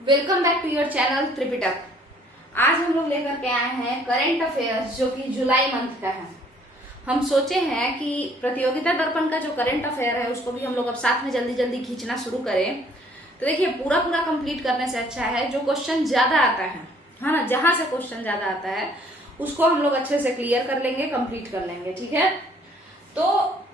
Welcome back to your channel Tripitak. आज हम लोग लेकर के आए हैं करंट अफेयर्स जो कि जुलाई मंथ का है। हम सोचे हैं कि प्रतियोगिता दर्पण का जो करंट अफेयर है उसको भी हम लोग अब साथ में जल्दी जल्दी खींचना शुरू करें। तो देखिए, पूरा पूरा कंप्लीट करने से अच्छा है जो क्वेश्चन ज्यादा आता है ना, जहां से क्वेश्चन ज्यादा आता है उसको हम लोग अच्छे से क्लियर कर लेंगे, कंप्लीट कर लेंगे। ठीक है, तो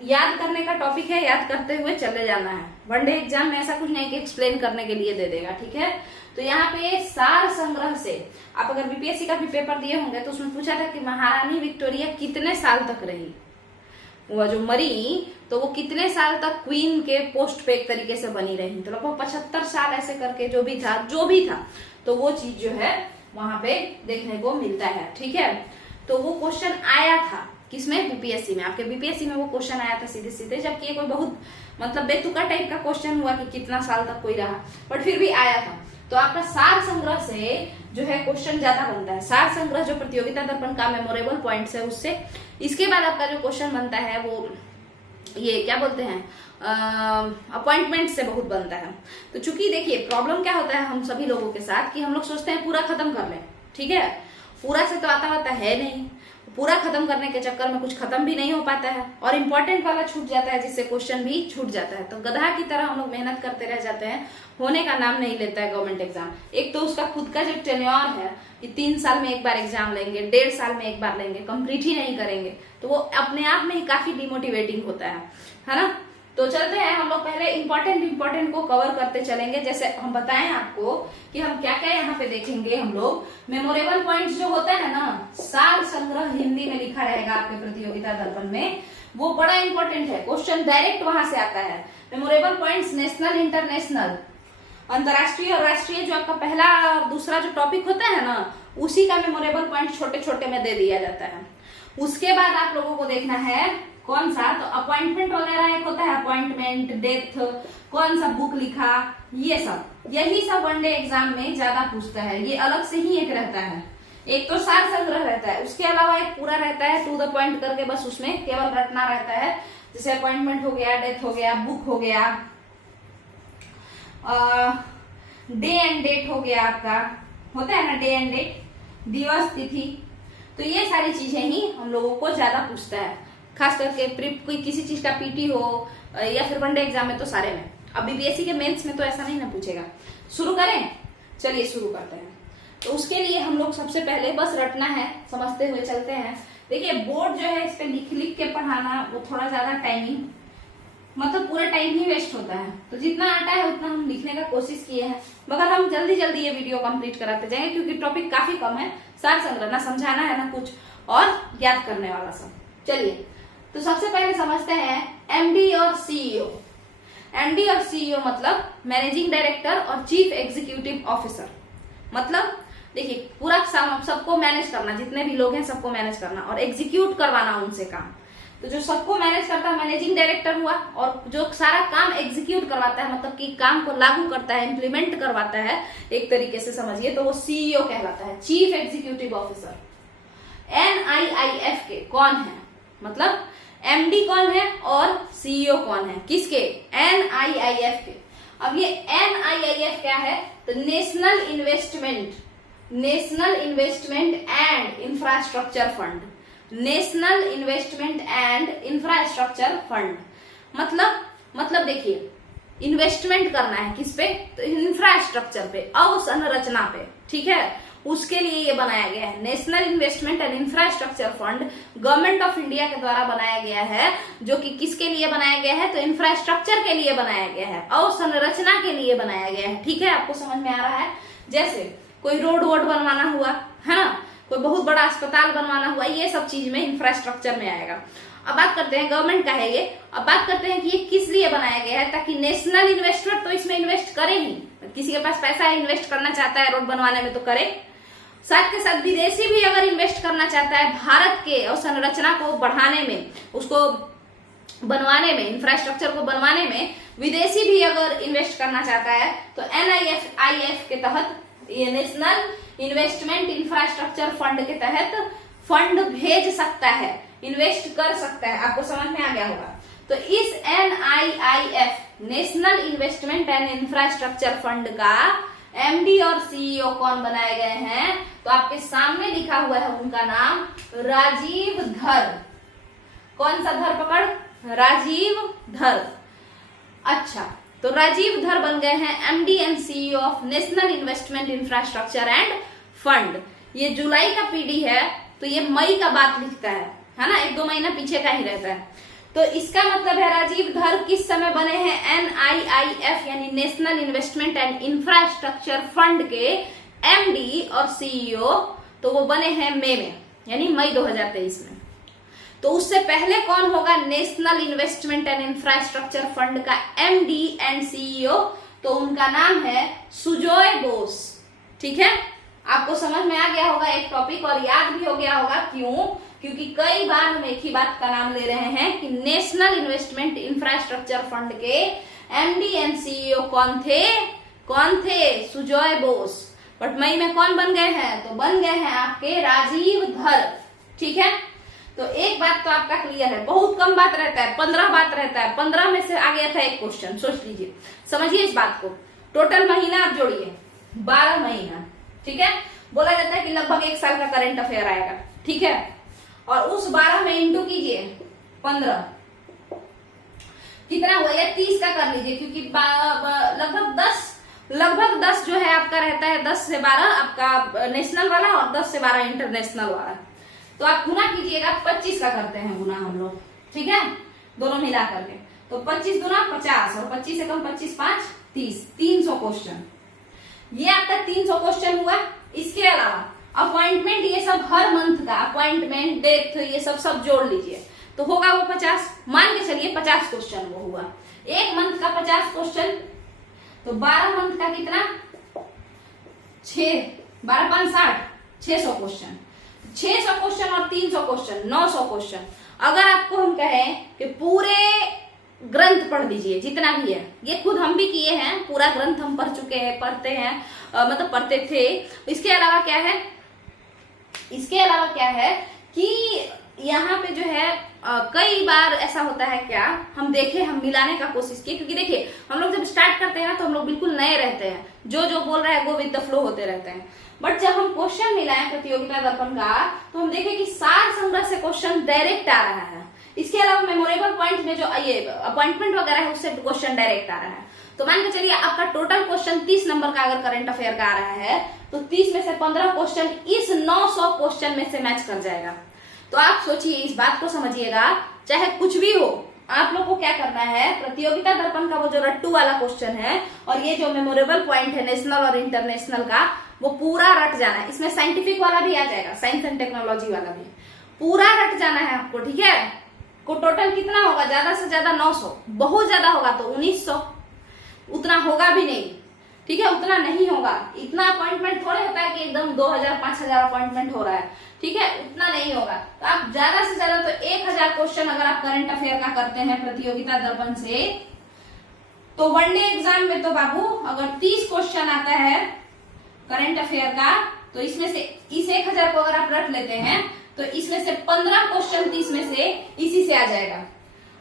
याद करने का टॉपिक है, याद करते हुए चले जाना है। वनडे एग्जाम में ऐसा कुछ नहीं कि एक्सप्लेन करने के लिए दे देगा। ठीक है, तो यहाँ पे सार संग्रह से आप अगर बीपीएससी का भी पेपर दिए होंगे तो उसमें पूछा था कि महारानी विक्टोरिया कितने साल तक रही, वो जो मरी तो वो कितने साल तक क्वीन के पोस्ट पे एक तरीके से बनी रही। तो लगभग 75 साल ऐसे करके जो भी था तो वो चीज जो है वहां पे देखने को मिलता है। ठीक है, तो वो क्वेश्चन आया था किसमें, बीपीएससी में। आपके बीपीएससी में वो क्वेश्चन आया था सीधे सीधे, जबकि ये कोई बहुत मतलब बेतुका टाइप का क्वेश्चन हुआ कि कितना साल तक कोई रहा, बट फिर भी आया था। तो आपका सार संग्रह से जो है क्वेश्चन ज्यादा बनता है। सार संग्रह जो प्रतियोगिता दर्पण का मेमोरेबल पॉइंट्स है उससे। इसके बाद आपका जो क्वेश्चन बनता है वो ये क्या बोलते हैं, अपॉइंटमेंट से बहुत बनता है। तो चूंकि देखिए प्रॉब्लम क्या होता है हम सभी लोगों के साथ कि हम लोग सोचते हैं पूरा खत्म कर लें। ठीक है, पूरा से तो आता है नहीं, पूरा खत्म करने के चक्कर में कुछ खत्म भी नहीं हो पाता है और इम्पोर्टेंट वाला छूट जाता है, जिससे क्वेश्चन भी छूट जाता है। तो गधा की तरह हम लोग मेहनत करते रह जाते हैं, होने का नाम नहीं लेता है गवर्नमेंट एग्जाम। एक तो उसका खुद का जो टेन्योर है कि 3 साल में एक बार एग्जाम लेंगे, 1.5 साल में एक बार लेंगे, कंप्लीट ही नहीं करेंगे, तो वो अपने आप में ही काफी डिमोटिवेटिंग होता है ना। तो चलते हैं हम लोग पहले इम्पोर्टेंट को कवर करते चलेंगे। जैसे हम बताएं आपको कि हम क्या क्या यहाँ पे देखेंगे। हम लोग मेमोरेबल पॉइंट्स जो होता है ना, सार संग्रह हिंदी में लिखा रहेगा आपके प्रतियोगिता दर्पण में, वो बड़ा इंपॉर्टेंट है। क्वेश्चन डायरेक्ट वहां से आता है। मेमोरेबल पॉइंट्स नेशनल, इंटरनेशनल, अंतरराष्ट्रीय और राष्ट्रीय, जो आपका पहला और दूसरा जो टॉपिक होता है ना, उसी का मेमोरेबल पॉइंट छोटे छोटे में दे दिया जाता है। उसके बाद आप लोगों को देखना है कौन सा, तो अपॉइंटमेंट वगैरह एक होता है, अपॉइंटमेंट, डेथ, कौन सा बुक लिखा, ये सब, यही सब वनडे एग्जाम में ज्यादा पूछता है। ये अलग से ही एक रहता है। एक तो सार संग्रह रहता है, उसके अलावा एक पूरा रहता है टू द पॉइंट करके, बस उसमें केवल रटना रहता है। जैसे अपॉइंटमेंट हो गया, डेथ हो गया, बुक हो गया, डे एंड डेट हो गया, आपका होता है ना डे एंड डेट, दिवस, तिथि। तो ये सारी चीजें ही हम लोगों को ज्यादा पूछता है, खास करके कोई किसी चीज का पीटी हो या फिर वनडे एग्जाम में तो सारे में। अब बीपीएससी के मेंस में तो ऐसा नहीं ना पूछेगा। शुरू करें, चलिए शुरू करते हैं। तो उसके लिए हम लोग सबसे पहले बस रटना है, समझते हुए चलते हैं। देखिए बोर्ड जो है इस पे लिख के पढ़ाना वो थोड़ा ज्यादा टाइमिंग, मतलब पूरा टाइम ही वेस्ट होता है। तो जितना आता है उतना हम लिखने का कोशिश किए हैं, मगर हम जल्दी जल्दी ये वीडियो कंप्लीट कराते जाएंगे क्योंकि टॉपिक काफी कम है। सार संग्रह ना समझाना है ना कुछ और याद करने वाला सब। चलिए, तो सबसे पहले समझते हैं एमडी और सीईओ। एमडी और सीईओ मतलब मैनेजिंग डायरेक्टर और चीफ एग्जीक्यूटिव ऑफिसर। मतलब देखिए पूरा सबको मैनेज करना, जितने भी लोग हैं सबको मैनेज करना और एग्जीक्यूट करवाना उनसे काम। तो जो सबको मैनेज करता है मैनेजिंग डायरेक्टर हुआ, और जो सारा काम एग्जीक्यूट करवाता है मतलब कि काम को लागू करता है, इंप्लीमेंट करवाता है एक तरीके से समझिए, तो वो सीईओ कहलाता है, चीफ एग्जीक्यूटिव ऑफिसर। NIIF के कौन है, मतलब एमडी कौन है और सीईओ कौन है, किसके, NIIF के। अब ये NIIF क्या है, तो national investment and infrastructure fund. National investment and infrastructure fund मतलब देखिए इन्वेस्टमेंट करना है किस पे, तो इंफ्रास्ट्रक्चर पे, अवसंरचना पे। ठीक है, उसके लिए ये बनाया गया है। National investment and infrastructure fund government of India के द्वारा बनाया गया है, जो कि किसके लिए बनाया गया है, तो इंफ्रास्ट्रक्चर के लिए बनाया गया है, अवसंरचना के लिए बनाया गया है। ठीक है, आपको समझ में आ रहा है। जैसे कोई रोड वोड बनवाना हुआ है ना, कोई बहुत बड़ा अस्पताल बनवाना हुआ, ये सब चीज में इंफ्रास्ट्रक्चर में आएगा। अब बात करते हैं गवर्नमेंट का है ये। अब बात करते हैं कि ये किस लिए बनाया गया है, ताकि नेशनल इन्वेस्टर तो इसमें इन्वेस्ट करे ही, किसी के पास पैसा है इन्वेस्ट करना चाहता है रोड बनवाने में तो करे, साथ के साथ विदेशी भी अगर इन्वेस्ट करना चाहता है भारत के अवसंरचना को बढ़ाने में, उसको बनवाने में, इंफ्रास्ट्रक्चर को बनवाने में विदेशी भी अगर इन्वेस्ट करना चाहता है तो NIIF के तहत, ये नेशनल इन्वेस्टमेंट इंफ्रास्ट्रक्चर फंड के तहत फंड भेज सकता है, इन्वेस्ट कर सकता है। आपको समझ में आ गया होगा। तो इस NIIF national investment and infrastructure fund का एमडी और सीईओ कौन बनाए गए हैं? तो आपके सामने लिखा हुआ है उनका नाम राजीव धर। कौन सा धर पकड़? राजीव धर। अच्छा, तो राजीव धर बन गए हैं MD and CEO of national investment infrastructure end fund. ये जुलाई का पीडी है, तो ये मई का बात लिखता है ना, 1-2 महीना पीछे का ही रहता है। तो इसका मतलब है राजीव धर किस समय बने हैं? NIIF यानी national investment and infrastructure fund के एमडी और सीईओ, तो वो बने हैं मई में, यानी मई 2023 में। तो उससे पहले कौन होगा national investment and infrastructure fund का एमडी एंड सीईओ? तो उनका नाम है सुजॉय बोस। ठीक है, आपको समझ में आ गया होगा एक टॉपिक, और याद भी हो गया होगा। क्यों? क्योंकि कई बार हम एक ही बात का नाम ले रहे हैं कि नेशनल इन्वेस्टमेंट इंफ्रास्ट्रक्चर फंड के एमडी एंड सीईओ कौन थे? कौन थे? सुजॉय बोस। बट मई में कौन बन गए हैं? तो बन गए हैं आपके राजीव धर। ठीक है, तो एक बात तो आपका क्लियर है। बहुत कम बात रहता है, 15 बात रहता है, 15 में से आ गया था एक क्वेश्चन। सोच लीजिए, समझिए इस बात को। टोटल महीना आप जोड़िए, 12 महीना। ठीक है, बोला जाता है कि लगभग 1 साल का करंट अफेयर आएगा। ठीक है, और उस 12 में इंटू कीजिए 15, कितना हुआ? या 30 का कर लीजिए, क्योंकि लगभग 10 जो है आपका रहता है, 10 से 12 आपका नेशनल वाला और 10 से 12 इंटरनेशनल वाला। तो आप गुना कीजिएगा, 25 का करते हैं गुना हम लोग। ठीक है, दोनों मिला करके। तो 25 गुना 50 और 25 से कम 25 5 30, 300 क्वेश्चन। ये आपका 300 क्वेश्चन हुआ। इसके अलावा अपॉइंटमेंट, ये सब हर मंथ का अपॉइंटमेंट, डेथ, ये सब जोड़ लीजिए तो होगा वो 50। मान के चलिए 50 क्वेश्चन वो हुआ। एक मंथ का 50 क्वेश्चन, तो 12 मंथ का कितना? 12 5 60, 600 क्वेश्चन। 600 क्वेश्चन और 300 क्वेश्चन, 900 क्वेश्चन। अगर आपको हम कहें कि पूरे ग्रंथ पढ़ दीजिए जितना भी है, ये खुद हम भी किए हैं, पूरा ग्रंथ हम पढ़ चुके हैं, पढ़ते हैं, मतलब पढ़ते थे। इसके अलावा क्या है? इसके अलावा क्या है कि यहाँ पे जो है कई बार ऐसा होता है, क्या हम देखे, हम मिलाने का कोशिश किए। क्योंकि देखिए, हम लोग जब स्टार्ट करते हैं ना, तो हम लोग बिल्कुल नए रहते हैं, जो बोल रहा है वो विद द फ्लो होते रहते हैं। बट जब हम क्वेश्चन मिलाएं प्रतियोगिता दर्पण का, तो हम देखें कि सार संग्रह से क्वेश्चन डायरेक्ट आ रहा है। इसके अलावा मेमोरेबल पॉइंट में जो ये अपॉइंटमेंट वगैरह है, उससे क्वेश्चन डायरेक्ट आ रहा है। तो मान के चलिए आपका टोटल क्वेश्चन 30 नंबर का अगर करंट अफेयर का आ रहा है, तो 30 में से 15 क्वेश्चन इस 900 क्वेश्चन में से मैच कर जाएगा। तो आप सोचिए, इस बात को समझिएगा, चाहे कुछ भी हो, आप लोग को क्या करना है, प्रतियोगिता दर्पण का वो जो रट्टू वाला क्वेश्चन है और ये जो मेमोरेबल पॉइंट है नेशनल और इंटरनेशनल का, वो पूरा रट जाना है। इसमें साइंटिफिक वाला भी आ जाएगा, साइंस एंड टेक्नोलॉजी वाला भी, पूरा रट जाना है आपको। ठीक है, को टोटल कितना होगा? ज्यादा से ज्यादा 900, बहुत ज्यादा होगा तो 1900, उतना होगा भी नहीं। ठीक है, उतना नहीं होगा। इतना अपॉइंटमेंट थोड़े होता है कि एकदम 2000 5000 अपॉइंटमेंट हो रहा है। ठीक है, उतना नहीं होगा। तो आप ज्यादा से ज्यादा तो 1000 क्वेश्चन अगर आप करंट अफेयर का करते हैं प्रतियोगिता दर्पण से, तो वनडे एग्जाम में तो बाबू अगर 30 क्वेश्चन आता है करंट अफेयर का, तो इसमें से इस 1000 को अगर आप रट लेते हैं, तो इसमें से 15 क्वेश्चन 30 में से इसी से आ जाएगा।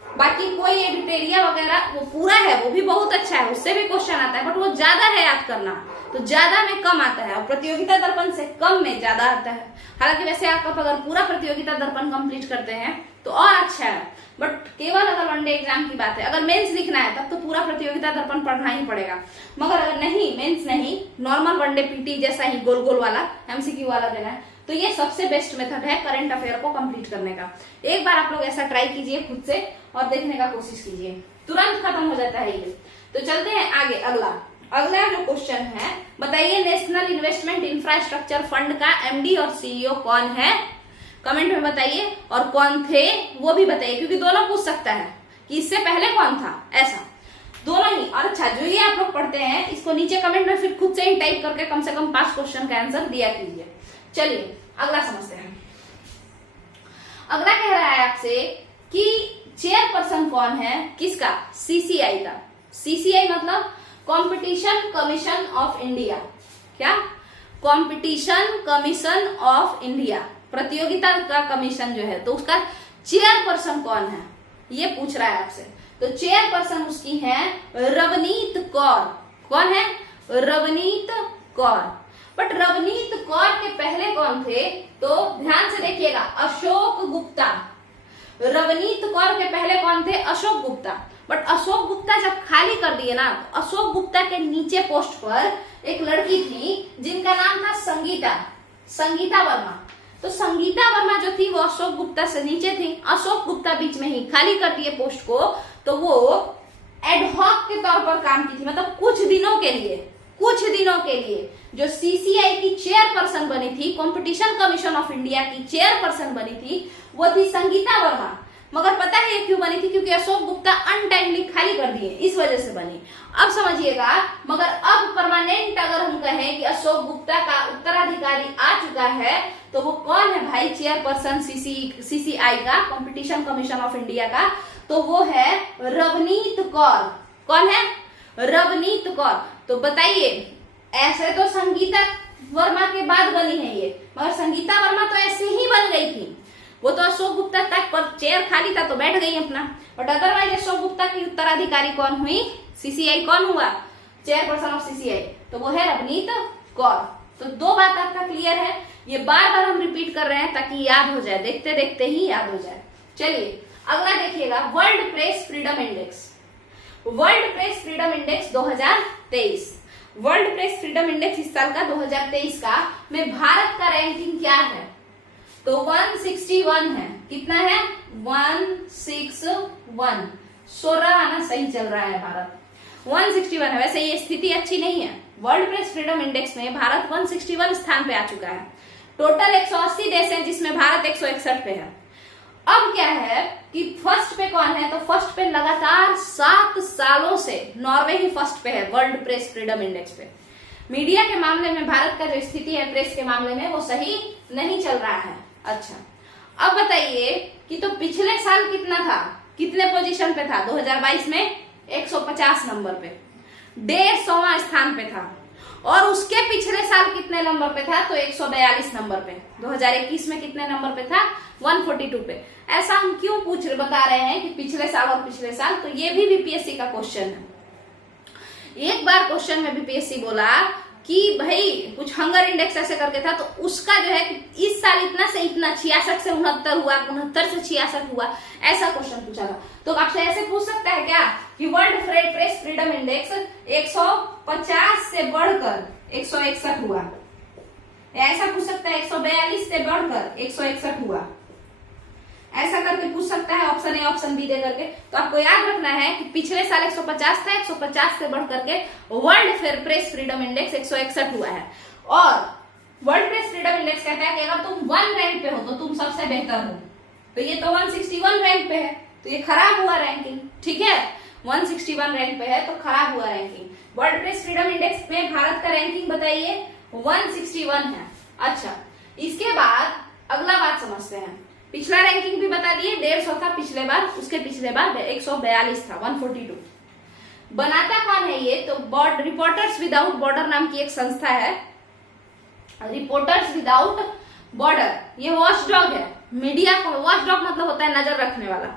बाकी कोई एडिटोरिया वगैरह वो पूरा है, वो भी बहुत अच्छा है, उससे भी क्वेश्चन आता है, बट वो ज्यादा है याद करना, तो ज्यादा में कम आता है, और प्रतियोगिता दर्पण से कम में ज्यादा आता है। हालांकि वैसे आप अगर पूरा प्रतियोगिता दर्पण कंप्लीट करते हैं तो और अच्छा है, बट केवल अगर वनडे एग्जाम की बात है, अगर मेंस लिखना है तब तो पूरा प्रतियोगिता दर्पण पढ़ना ही पड़ेगा। मगर अगर नहीं, मेंस नहीं, नॉर्मल वनडे पीटी जैसा ही गोल गोल वाला एमसीक्यू वाला देना है, तो ये सबसे बेस्ट मेथड है करंट अफेयर को कंप्लीट करने का। एक बार आप लोग ऐसा ट्राई कीजिए खुद से और देखने का कोशिश कीजिए, तुरंत खत्म हो जाता है ये। तो चलते हैं आगे। अगला जो क्वेश्चन है, बताइए नेशनल इन्वेस्टमेंट इंफ्रास्ट्रक्चर फंड का एमडी और सीईओ कौन है? कमेंट में बताइए, और कौन थे वो भी बताइए, क्योंकि दोनों पूछ सकता है कि इससे पहले कौन था, ऐसा दोनों ही। और अच्छा, जो ये आप लोग पढ़ते हैं इसको नीचे कमेंट में फिर खुद से ही टाइप करके कम से कम 5 क्वेश्चन का आंसर दिया कीजिए। चलिए अगला समझते हैं। अगला कह रहा है आपसे कि चेयरपर्सन कौन है, किसका? सीसीआई का। सीसीआई मतलब कंपटीशन कमीशन ऑफ इंडिया। क्या? कंपटीशन कमीशन ऑफ इंडिया, प्रतियोगिता का कमीशन जो है, तो उसका चेयरपर्सन कौन है ये पूछ रहा है आपसे। तो चेयरपर्सन उसकी है रवनीत कौर। कौन है? रवनीत कौर। बट रवनीत कौर के पहले कौन थे? तो ध्यान से देखिएगा, अशोक गुप्ता। रवनीत कौर के पहले कौन थे? अशोक गुप्ता। बट अशोक गुप्ता जब खाली कर दिए ना, तो अशोक गुप्ता के नीचे पोस्ट पर एक लड़की थी जिनका नाम था संगीता वर्मा। तो संगीता वर्मा जो थी वो अशोक गुप्ता से नीचे थी। अशोक गुप्ता बीच में ही खाली कर दिए पोस्ट को, तो वो एडहॉक के तौर पर काम की थी, मतलब कुछ दिनों के लिए जो सीसीआई की चेयरपर्सन बनी थी, कंपटीशन कमीशन ऑफ इंडिया की चेयरपर्सन बनी थी, वो थी संगीता वर्मा। मगर पता है ये क्यों बनी थी? क्योंकि अशोक गुप्ता अनटाइमली खाली कर दिए, इस वजह से बनी। अब समझिएगा, मगर अब परमानेंट अगर हम कहें कि अशोक गुप्ता का उत्तराधिकारी आ चुका है, तो वो कौन है भाई? चेयरपर्सन सीसीआई का, कंपटीशन कमीशन ऑफ इंडिया का, तो वो है रवनीत कौर। कौन है? रवनीत कौर। तो बताइए, ऐसे तो संगीता वर्मा के बाद बनी है ये, मगर संगीता वर्मा तो ऐसे ही बन गई थी। वो तो अशोक गुप्ता तक पर चेयर खाली था तो बैठ गई अपना। बट अदरवाइज अशोक गुप्ता की उत्तराधिकारी कौन हुई? सीसीआई कौन हुआ? चेयरपर्सन ऑफ सीसीआई, तो वो है रवनीत कौर। तो दो बात आपका क्लियर है। ये बार बार हम रिपीट कर रहे हैं ताकि याद हो जाए, देखते देखते ही याद हो जाए। चलिए अगला देखिएगा, world press freedom index. World press freedom index 2023। World press freedom index इस साल का 2023 का में भारत का रैंकिंग क्या है? तो 161 है। कितना है? 161। 16 आना सही चल रहा है भारत। 161 है। वैसे ये स्थिति अच्छी नहीं है। वर्ल्ड प्रेस फ्रीडम इंडेक्स में भारत 161 स्थान पे आ चुका है। टोटल 180 देश हैं जिसमें भारत 161 पे है। अब क्या है कि फर्स्ट पे कौन है? तो फर्स्ट पे लगातार 7 सालों से नॉर्वे ही फर्स्ट पे है वर्ल्ड प्रेस फ्रीडम इंडेक्स पे। मीडिया के मामले में भारत का जो स्थिति है प्रेस के मामले में, वो सही नहीं चल रहा है। अच्छा, अब बताइए कि तो पिछले साल कितना था, कितने पोजीशन पे था? 2022 में 150 नंबर पे, 150वां स्थान पे था। और उसके पिछले साल कितने नंबर पे था? तो 142 नंबर पे। 2021 में कितने नंबर पे था? 142 पे। ऐसा हम क्यों बता रहे हैं कि पिछले साल और पिछले साल? तो ये भी बीपीएससी का क्वेश्चन है। एक बार क्वेश्चन में बीपीएससी बोला कि भाई कुछ हंगर इंडेक्स ऐसे करके था, तो उसका जो है कि इस साल इतना से इतना 66 से 69 हुआ, 69 से 66 हुआ, ऐसा क्वेश्चन पूछा था। तो आपसे ऐसे पूछ सकता है क्या कि वर्ल्ड प्रेस फ्रीडम इंडेक्स 150 से बढ़कर 161 हुआ, या ऐसा पूछ सकता है 142 से बढ़कर 161 हुआ, ऐसा करके पूछ सकता है ऑप्शन ए ऑप्शन बी दे करके। तो आपको याद रखना है कि पिछले साल 150 था, 150 से बढ़ करके वर्ल्ड प्रेस फ्रीडम इंडेक्स 161 हुआ है। और वर्ल्ड प्रेस फ्रीडम इंडेक्स कहता है कि अगर तुम 1 रैंक पे हो तो तुम सबसे बेहतर हो। तो ये तो 161 रैंक पे है, तो ये खराब हुआ रैंकिंग। ठीक है, 161 रैंक पे है तो खराब हुआ ranking. World press freedom index में भारत का रैंकिंग बताइए 161 है। अच्छा, इसके बाद अगला बात समझते हैं। पिछला रैंकिंग भी बता दिए, 150 था पिछले बार, उसके पिछले बार 142 था, 142। बनाता कौन है ये? तो रिपोर्टर्स विदाउट बॉर्डर नाम की एक संस्था है। रिपोर्टर्स विदाउट बॉर्डर ये वॉचडॉग है, मीडिया को वॉचडॉग मतलब होता है नजर रखने वाला।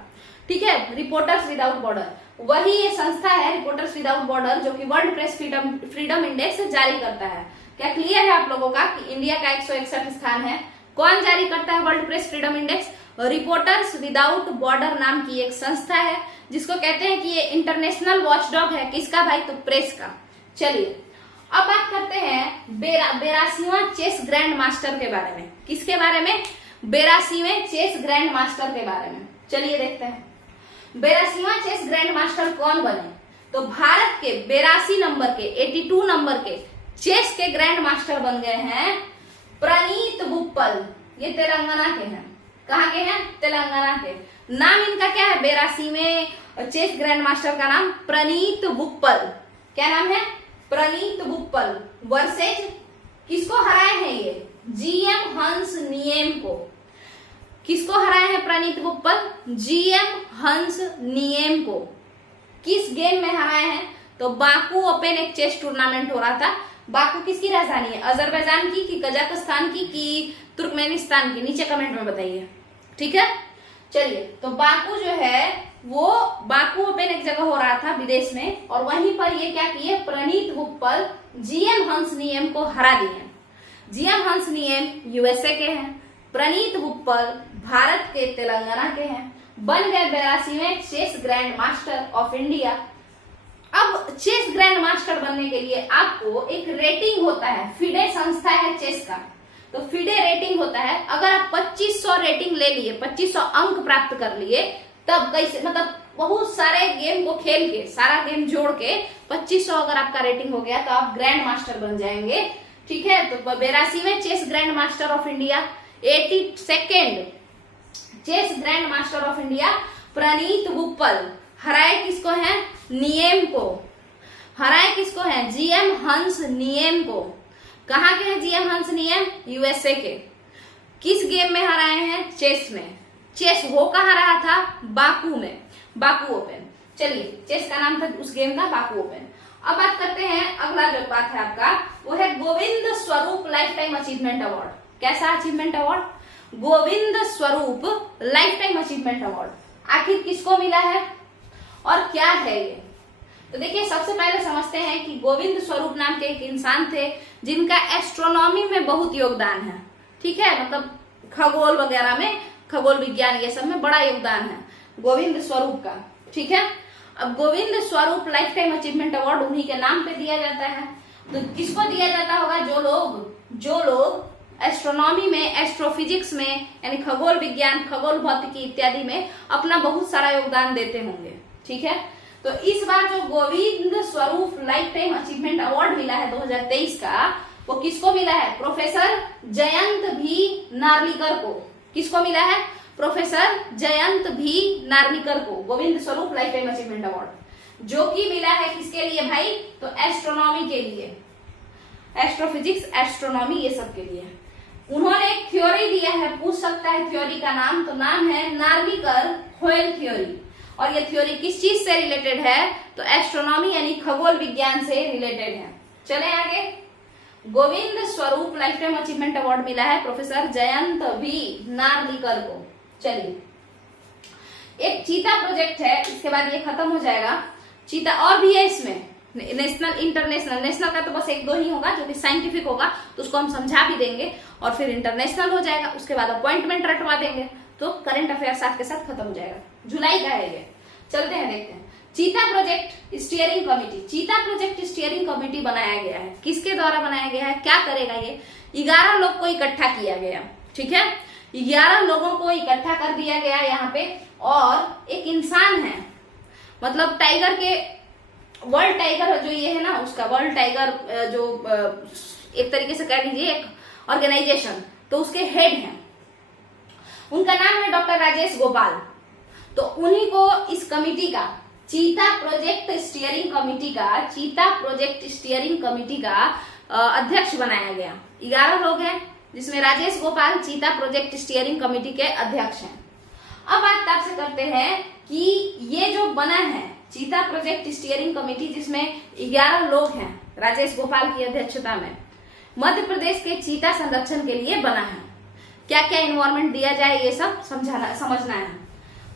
ठीक है, रिपोर्टर्स विदाउट बॉर्डर वही ये संस्था है, रिपोर्टर्स विदाउट बॉर्डर, जो कि वर्ल्ड प्रेस फ्रीडम इंडेक्स जारी करता है। क्या क्लियर है आप लोगों का कि इंडिया का 161 स्थान है? कौन जारी करता है world press freedom index? Reporters without border नाम की एक संस्था है, जिसको कहते हैं कि ये इंटरनेशनल वॉचडॉग है। किसका भाई? तो प्रेस का। चलिए अब बात करते हैं 82वां चेस ग्रैंड मास्टर के बारे में। किसके बारे में? 82वें चेस ग्रैंड मास्टर के बारे में। चलिए देखते हैं 82वां चेस ग्रैंड मास्टर कौन बने। तो भारत के 82 नंबर के 82 नंबर के चेस के ग्रैंड मास्टर बन गए हैं प्रणीत बुप्पल। ये तेलंगाना के हैं। कहाँ के हैं? तेलंगाना के। नाम इनका क्या है? 82वें चेस ग्रैंड मास्टर का नाम प्रणीत बुप्पल। क्या नाम है? प्रणीत बुप्पल। वर्सेज किसको हराए हैं ये? जीएम हंस नियम को। किसको हराए हैं प्रणीत बुप्पल? जीएम हंस नियम को। किस गेम में हराए हैं? तो बाकू ओपन एक चेस टूर्नामेंट हो रहा था। बाकू किसकी राजधानी है? अजरबैजान की कि कजाकिस्तान की कि तुर्कमेनिस्तान की? नीचे कमेंट में बताइए। ठीक है, चलिए तो बाकू जो है वो बाकू ओपन एक जगह हो रहा था विदेश में, और वहीं पर ये क्या किए? प्रणीत बुप्पल जीएम हंस नियम को हरा दिए। जीएम हंस नियम यूएसए के हैं, प्रणीत बुप्पल भारत के तेलंगाना के हैं, बन गए 82वें chess grandmaster of India. अब चेस ग्रैंड मास्टर बनने के लिए आपको एक रेटिंग होता है, फिडे संस्था है चेस का, तो फिडे रेटिंग होता है। अगर आप 2500 रेटिंग ले लिए, 2500 अंक प्राप्त कर लिए, तब कैसे, मतलब बहुत सारे गेम को खेल के, सारा गेम जोड़ के 2500 अगर आपका रेटिंग हो गया तो आप ग्रैंड मास्टर बन जाएंगे। ठीक है, तो 82वें chess grandmaster of India, 82nd chess grandmaster of India Praneeth Vuppala हराए किसको है? नियम को। हराए किसको है? जीएम हंस नियम को। कहाँ के हैं जीएम हंस नियम? यूएसए के। किस गेम में हराए हैं? चेस में। चेस वो कहाँ रहा था? बाकू में, बाकू ओपन। चलिए, चेस का नाम था उस गेम का बाकू ओपन। अब बात करते हैं, अगला जो बात है आपका वो है Govind Swarup life time achievement award. कैसा achievement award? Govind Swarup life time achievement award. आखिर किसको मिला है और क्या है ये? तो देखिए, सबसे पहले समझते हैं कि गोविंद स्वरूप नाम के एक इंसान थे जिनका एस्ट्रोनॉमी में बहुत योगदान है। ठीक है, मतलब खगोल वगैरह में, खगोल विज्ञान ये सब में बड़ा योगदान है गोविंद स्वरूप का। ठीक है, अब Govind Swarup life time achievement award उन्हीं के नाम पे दिया जाता है। तो किसको दिया जाता होगा? जो लोग एस्ट्रोनॉमी में, एस्ट्रोफिजिक्स में, यानी खगोल विज्ञान, खगोल भौतिकी इत्यादि में अपना बहुत सारा योगदान देते होंगे। ठीक है, तो इस बार जो Govind Swarup life time achievement award मिला है 2023 का, वो किसको मिला है? प्रोफेसर जयंत भी नार्लिकर को। किसको मिला है? प्रोफेसर जयंत भी नार्लिकर को Govind Swarup life time achievement award, जो कि मिला है किसके लिए भाई? तो एस्ट्रोनॉमी के लिए, एस्ट्रोफिजिक्स, एस्ट्रोनॉमी ये सब के लिए। उन्होंने एक थ्योरी दिया है, पूछ सकता है थ्योरी का नाम, तो नाम है नार्लिकर-होयल थ्योरी। और ये थ्योरी किस चीज से रिलेटेड है? तो एस्ट्रोनॉमी यानी खगोल विज्ञान से रिलेटेड है। चले आगे। Govind Swarup life time achievement award मिला है प्रोफेसर जयंत भी नार्लिकर को। चलिए, एक चीता प्रोजेक्ट है, इसके बाद ये खत्म हो जाएगा। चीता और भी है इसमें, नेशनल, इंटरनेशनल। नेशनल का तो बस एक दो ही होगा जो कि साइंटिफिक होगा, तो उसको हम समझा भी देंगे, और फिर इंटरनेशनल हो जाएगा, उसके बाद अपॉइंटमेंट रटवा देंगे, तो करंट अफेयर साथ के साथ खत्म हो जाएगा। जुलाई का है ये। चलते हैं, देखते हैं। चीता प्रोजेक्ट स्टीयरिंग कमेटी। चीता प्रोजेक्ट स्टीयरिंग कमेटी बनाया गया है। किसके द्वारा बनाया गया है? क्या करेगा ये? 11 लोग को इकट्ठा किया गया। ठीक है, 11 लोगों को इकट्ठा कर दिया गया यहाँ पे, और एक इंसान है, मतलब टाइगर के, वर्ल्ड टाइगर जो ये है ना, उसका वर्ल्ड टाइगर जो एक तरीके से कह लीजिए एक ऑर्गेनाइजेशन, तो उसके हेड हैं, उनका नाम है डॉक्टर राजेश गोपाल। तो उन्हीं को इस कमिटी का, चीता प्रोजेक्ट स्टीयरिंग कमिटी का, चीता प्रोजेक्ट स्टीयरिंग कमिटी का अध्यक्ष बनाया गया। 11 लोग हैं, जिसमें राजेश गोपाल चीता प्रोजेक्ट स्टीयरिंग कमिटी के अध्यक्ष हैं। अब बात आपसे करते हैं कि ये जो बना है चीता प्रोजेक्ट स्टीयरिंग कमेटी, जिसमें 11 लोग हैं राजेश गोपाल की अध्यक्षता में, मध्य प्रदेश के चीता संरक्षण के लिए बना है। क्या क्या इन्वॉल्वमेंट दिया जाए ये सब समझना है।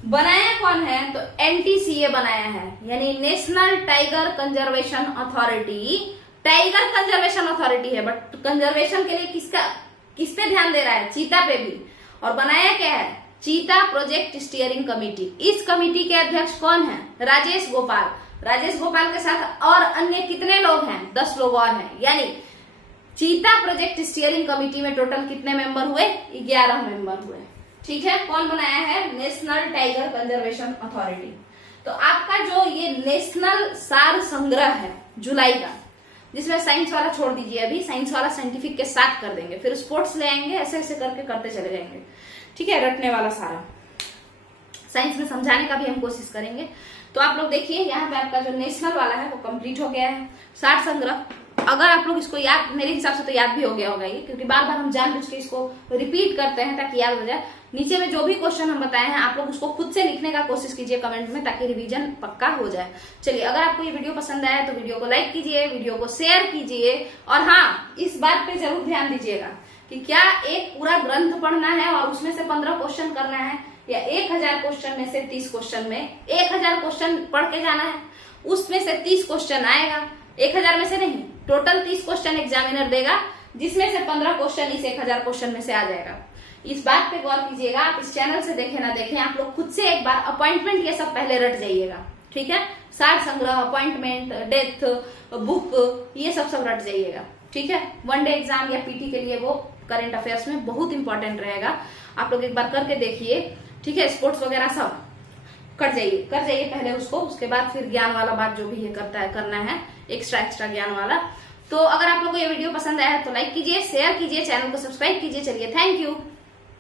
बनाया कौन है? तो एनटीसीए बनाया है, यानी national tiger conservation authority. Tiger conservation authority है, बट कंजर्वेशन के लिए किस पे ध्यान दे रहा है? चीता पे भी। और बनाया क्या है? चीता प्रोजेक्ट स्टीयरिंग कमेटी। इस कमेटी के अध्यक्ष कौन है? राजेश गोपाल। राजेश गोपाल के साथ और अन्य कितने लोग हैं? 10 लोग और हैं। यानी चीता प्रोजेक्ट स्टीयरिंग कमेटी में टोटल कितने मेंबर हुए? 11 मेंबर हुए। ठीक है, कौन बनाया है? National tiger conservation authority. तो आपका जो ये नेशनल सार संग्रह है जुलाई का, जिसमें साइंस वाला छोड़ दीजिए, अभी साइंस वाला साइंटिफिक के साथ कर देंगे, फिर स्पोर्ट्स ले आएंगे, ऐसे ऐसे करके करते चले जाएंगे। ठीक है, रटने वाला सारा साइंस में समझाने का भी हम कोशिश करेंगे। तो आप लोग देखिए, यहाँ पे आपका जो नेशनल वाला है वो कंप्लीट हो गया है, सार संग्रह। अगर आप लोग इसको याद, मेरे हिसाब से तो याद भी हो गया होगा ये, क्योंकि बार बार हम जानबूझ के इसको रिपीट करते हैं ताकि याद हो जाए। नीचे में जो भी क्वेश्चन हम बताए हैं आप लोग उसको खुद से लिखने का कोशिश कीजिए कमेंट में, ताकि रिवीजन पक्का हो जाए। चलिए, अगर आपको ये वीडियो पसंद आया तो वीडियो को लाइक कीजिए, वीडियो को शेयर कीजिए, और हाँ, इस बात पे जरूर ध्यान दीजिएगा कि क्या एक पूरा ग्रंथ पढ़ना है और उसमें से 15 क्वेश्चन करना है, या 1000 क्वेश्चन में से 30 क्वेश्चन में 1000 क्वेश्चन पढ़ के जाना है, उसमें से 30 क्वेश्चन आएगा, 1000 में से नहीं, टोटल 30 क्वेश्चन एग्जामिनर देगा, जिसमें से 15 क्वेश्चन इस 1000 क्वेश्चन में से आ जाएगा। इस बात पे गौर कीजिएगा, आप इस चैनल से देखें ना देखें, आप लोग खुद से एक बार अपॉइंटमेंट ये सब पहले रट जाइएगा, ठीक है। सार संग्रह, अपॉइंटमेंट, डेथ, बुक, ये सब रट जाइएगा, ठीक है। वनडे एग्जाम या पीटी के लिए वो करंट अफेयर्स में बहुत इंपॉर्टेंट रहेगा। आप लोग एक बार करके देखिए, ठीक है। स्पोर्ट्स वगैरह सब कर जाइए पहले उसको, उसके बाद फिर ज्ञान वाला बात जो भी ये करना है एक्स्ट्रा ज्ञान वाला। तो अगर आप लोगों को ये वीडियो पसंद आया है तो लाइक कीजिए, शेयर कीजिए, चैनल को सब्सक्राइब कीजिए। चलिए, थैंक यू।